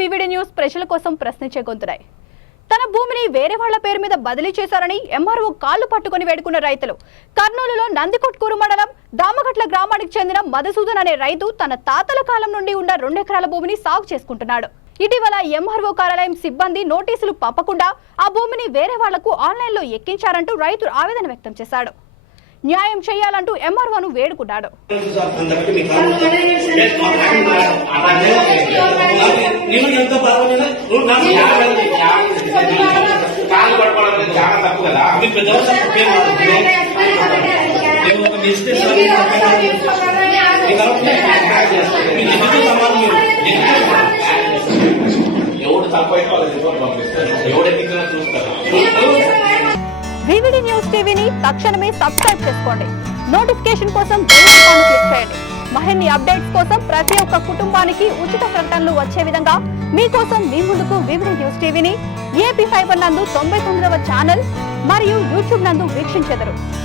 VVD news ప్రజల కోసం ప్రశ్నించే గొంతురాయి. తన భూమిని వేరే వాళ్ల పేరు మీద బదిలీ చేశారని ఎంఆర్ఓ కాళ్లు పట్టుకుని వేడుకున్న రైతులు. కర్నూలులో నందికొట్కూరు మండలం దామగట్ల గ్రామానికి చెందిన మధుసూదన్ అనే రైతు తన తాతల కాలం నుండి ఉన్న 2 ఎకరాల భూమిని సాగు చేసుకుంటున్నాడు. ఇటీవల ఎంఆర్ఓ కార్యాలయం సిబ్బంది నోటీసులు పంపకుండా ఆ భూమిని వేరే వాళ్లకు ఆన్లైన్లో ఎక్కించారంటూ రైతు ఆవేదన వ్యక్తం చేశాడు. న్యాయం చేయాలంటూ ఎంఆర్ఓను వేడుకున్నాడు. వివిడి న్యూస్ టీవీని తక్షణమే సబ్స్క్రైబ్ చేసుకోండి. నోటిఫికేషన్ కోసం బెల్ ఐకాన్ క్లిక్ చేయండి. మరిన్ని అప్డేట్స్ కోసం ప్రతి ఒక్క కుటుంబానికి ఉచిత ప్రకటనలు వచ్చే విధంగా మీకోసం మీ ముందుకు వివిడి న్యూస్ టీవీని AP5 నందు 99వ ఛానల్ మరియు యూట్యూబ్ నందు వీక్షించెదరు.